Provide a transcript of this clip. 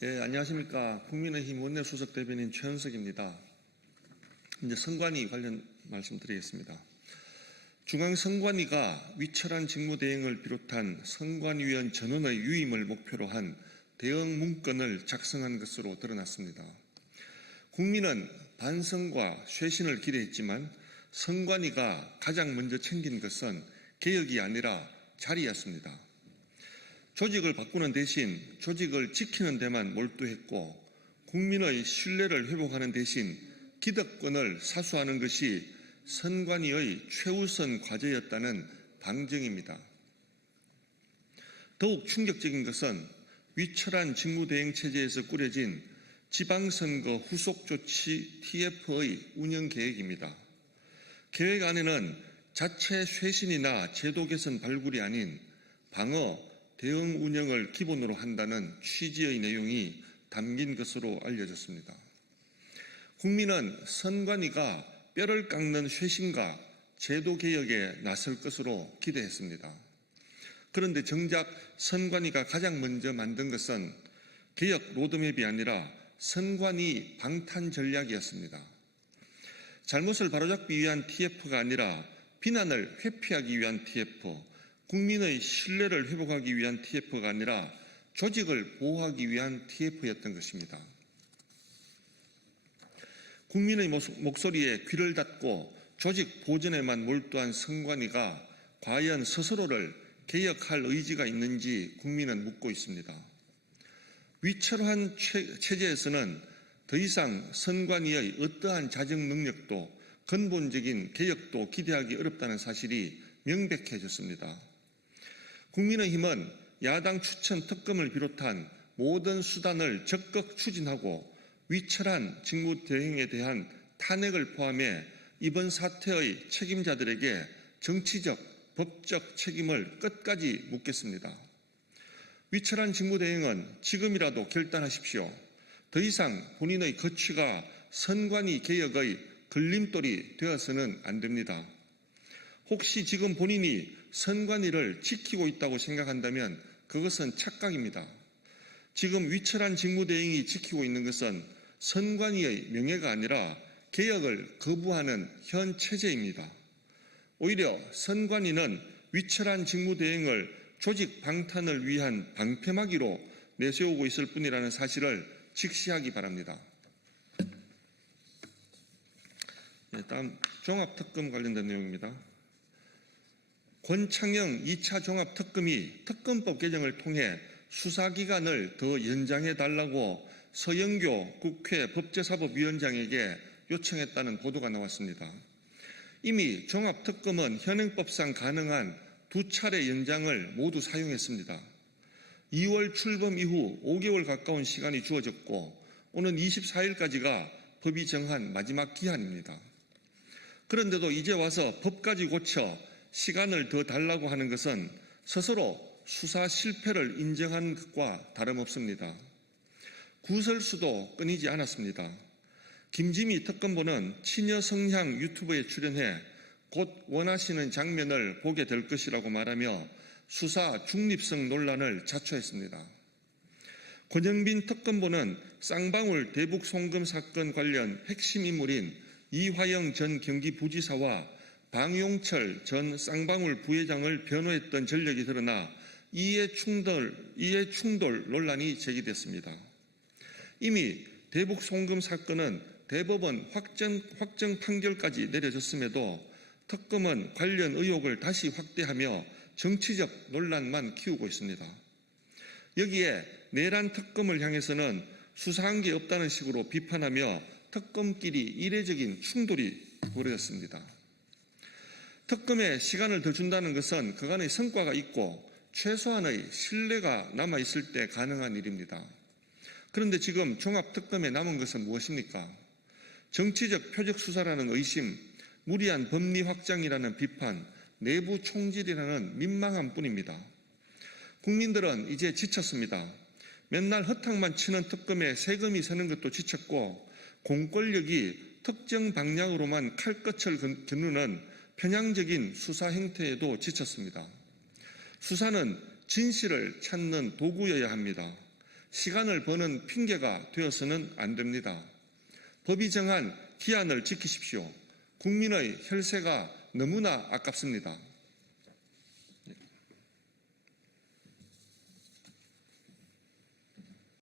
안녕하십니까. 국민의힘 원내수석 대변인 최현석입니다. 이제 선관위 관련 말씀드리겠습니다. 중앙선관위가 위철한 직무대행을 비롯한 선관위원 전원의 유임을 목표로 한 대응 문건을 작성한 것으로 드러났습니다. 국민은 반성과 쇄신을 기대했지만 선관위가 가장 먼저 챙긴 것은 개혁이 아니라 자리였습니다. 조직을 바꾸는 대신 조직을 지키는 데만 몰두했고 국민의 신뢰를 회복하는 대신 기득권을 사수하는 것이 선관위의 최우선 과제였다는 방증입니다. 더욱 충격적인 것은 위철한 직무대행 체제에서 꾸려진 지방선거 후속조치 TF의 운영 계획입니다. 계획 안에는 자체 쇄신이나 제도 개선 발굴이 아닌 방어, 대응 운영을 기본으로 한다는 취지의 내용이 담긴 것으로 알려졌습니다. 국민은 선관위가 뼈를 깎는 쇄신과 제도 개혁에 나설 것으로 기대했습니다. 그런데 정작 선관위가 가장 먼저 만든 것은 개혁 로드맵이 아니라 선관위 방탄 전략이었습니다. 잘못을 바로잡기 위한 TF가 아니라 비난을 회피하기 위한 TF, 국민의 신뢰를 회복하기 위한 TF가 아니라 조직을 보호하기 위한 TF였던 것입니다. 국민의 목소리에 귀를 닫고 조직 보존에만 몰두한 선관위가 과연 스스로를 개혁할 의지가 있는지 국민은 묻고 있습니다. 위철한 체제에서는 더 이상 선관위의 어떠한 자정 능력도 근본적인 개혁도 기대하기 어렵다는 사실이 명백해졌습니다. 국민의힘은 야당 추천 특검을 비롯한 모든 수단을 적극 추진하고 위철한 직무대행에 대한 탄핵을 포함해 이번 사태의 책임자들에게 정치적, 법적 책임을 끝까지 묻겠습니다. 위철한 직무대행은 지금이라도 결단하십시오. 더 이상 본인의 거취가 선관위 개혁의 걸림돌이 되어서는 안 됩니다. 혹시 지금 본인이 선관위를 지키고 있다고 생각한다면 그것은 착각입니다. 지금 위철한 직무대행이 지키고 있는 것은 선관위의 명예가 아니라 개혁을 거부하는 현 체제입니다. 오히려 선관위는 위철한 직무대행을 조직 방탄을 위한 방패막이로 내세우고 있을 뿐이라는 사실을 직시하기 바랍니다. 다음 종합특검 관련된 내용입니다. 권창영 2차 종합특검이 특검법 개정을 통해 수사기간을 더 연장해달라고 서영교 국회 법제사법위원장에게 요청했다는 보도가 나왔습니다. 이미 종합특검은 현행법상 가능한 2차례 연장을 모두 사용했습니다. 2월 출범 이후 5개월 가까운 시간이 주어졌고 오는 24일까지가 법이 정한 마지막 기한입니다. 그런데도 이제 와서 법까지 고쳐 시간을 더 달라고 하는 것은 스스로 수사 실패를 인정한 것과 다름없습니다. 구설수도 끊이지 않았습니다. 김지미 특검보는 치녀 성향 유튜브에 출연해 곧 원하시는 장면을 보게 될 것이라고 말하며 수사 중립성 논란을 자초했습니다. 권영빈 특검보는 쌍방울 대북 송금 사건 관련 핵심 인물인 이화영 전 경기부지사와 방용철 전 쌍방울 부회장을 변호했던 전력이 드러나 이해 충돌 논란이 제기됐습니다. 이미 대북 송금 사건은 대법원 확정 판결까지 내려졌음에도 특검은 관련 의혹을 다시 확대하며 정치적 논란만 키우고 있습니다. 여기에 내란 특검을 향해서는 수사한 게 없다는 식으로 비판하며 특검끼리 이례적인 충돌이 벌어졌습니다. 특검에 시간을 더 준다는 것은 그간의 성과가 있고 최소한의 신뢰가 남아있을 때 가능한 일입니다. 그런데 지금 종합특검에 남은 것은 무엇입니까? 정치적 표적 수사라는 의심, 무리한 법리 확장이라는 비판, 내부 총질이라는 민망함 뿐입니다. 국민들은 이제 지쳤습니다. 맨날 허탕만 치는 특검에 세금이 새는 것도 지쳤고 공권력이 특정 방향으로만 칼끝을 겨누는 편향적인 수사 행태에도 지쳤습니다. 수사는 진실을 찾는 도구여야 합니다. 시간을 버는 핑계가 되어서는 안 됩니다. 법이 정한 기한을 지키십시오. 국민의 혈세가 너무나 아깝습니다.